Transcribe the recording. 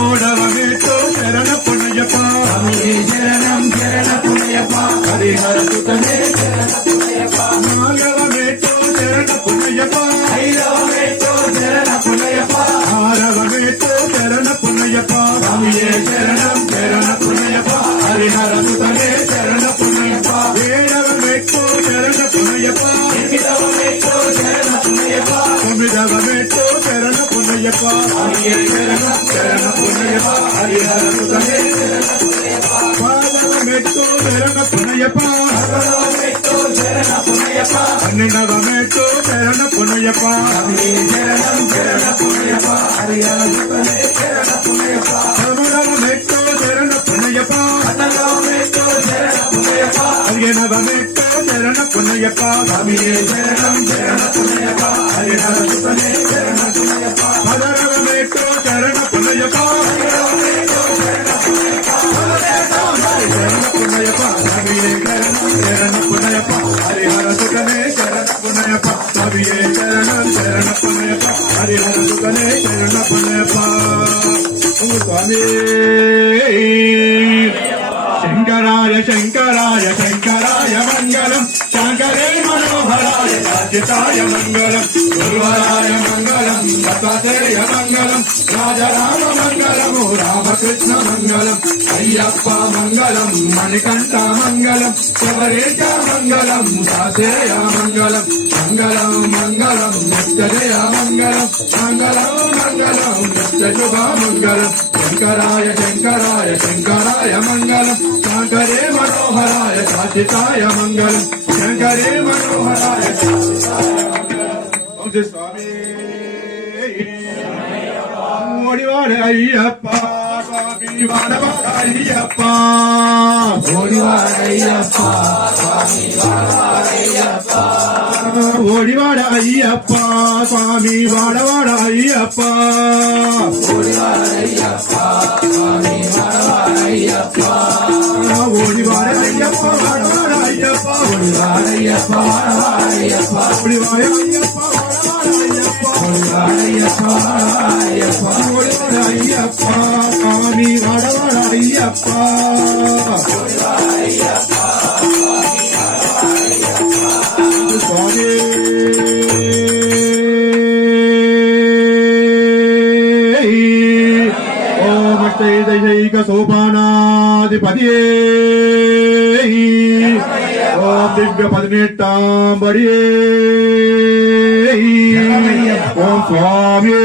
ఓడవమేటో శరణ పునయ్యప్ప శరణం శరణ పునయ్యప్ప హరిహర సుతనే శరణ పునయ్యప్ప నాగవమేటో శరణ పునయ్యప్ప ఐదవమేటో శరణ పునయ్యప్ప ఆరవమేటో శరణ పునయ్యప్ప స్వామియే శరణం శరణ పునయ్యప్ప హరిహర సుతనే శరణ పునయ్యప్ప ఏడవమేటో శరణ పునయ్యప్ప ఎనిమిదవమేటో శరణ పునయ్యప్ప తొమ్మిదవమేటో శరణ పునయ్యప్ప స్వామియే శరణం శరణ పునయ్యప్ప హరిహర సుతనే శరణ పునయ్యప్ప పదవమేటో శరణ పునయ్యప్ప పదవమేటో శరణ పునయ్యప్ప పన్నెండవమేటో శరణ పునయ్యప్ప స్వామియే శరణం శరణ పునయ్యప్ప హరిహర సుతనే శరణ పునయ్యప్ప పదమూడవమేటో శరణ పునయ్యప్ప పద్నాలుగవమేటో శరణ పునయ్యప్ప పదిహేనవమేటో శరణ పునయ్యప్ప స్వామియే శరణం శరణ పునయ్యప్ప హరిహర సుతనే శరణ పునయ్యప్ప పదహారవమేటో శరణ పునయ్యప్ప శరణ పునయ్యప్ప స్వామియే శరణం శరణ పునయ్యప్ప హరిహర సుతనే శరణ పునయ్యప్ప స్వామియే శరణం శరణ పునయ్యప్ప హరిహర సుతనే శరణ పునయ్యప్ప స్వామి శంకరాయ శంకరాయ శంకరాయ మంగళం శంకరే మనోహరాయ రాజితాయ మంగళం గురువరాయ మంగళం దత్తాత్రేయ మంగళం రాజరామ మంగళము రామకృష్ణ మంగళం అయ్యప్ప మంగళం మణికంఠ మంగళం శబరేశ మంగళం దాసేయ మంగళం మంగళం మంగళం నిత్యజయ మంగళం మంగళం మంగళం నిత్యశుభ మంగళం శంకరాయ శంకరాయ శంకరాయ మంగళం శంకరే మనోహరాయ సాచితాయ మంగళం శంకరే మనోహరాయ స్వామి ఓడివాడ అయ్యప్ప స్వామి వాడవాడ అయ్యప్ప ఓడివాడ అయ్యప్ప స్వామి వాడవాడ అయ్యప్ప ఓడివాడ అయ్యప్ప స్వామి వాడవాడ అయ్యప్ప ఓడివాడ అయ్యప్ప స్వామి వాడవాడ అయ్యప్ప ఓడివాడ అయ్యప్ప వాడవాడ అయ్యప్ప ఓడివాడ అయ్యప్ప వాడవాడ అయ్యప్ప ఓడివాడ అయ్యప్ప వాడవాడ అయ్యప్ప ఓడివాడ అయ్యప్ప వాడవాడ అయ్యప్ప ఓడివాడ అయ్యప్ప స్వామి వాడవాడ అయ్యప్ప ఓడివాడ అయ్యప్ప స్వామి ఓం అష్టైదైక సోపానాధిపతియే ఓం దివ్య 18 బడియే ఓం స్వామి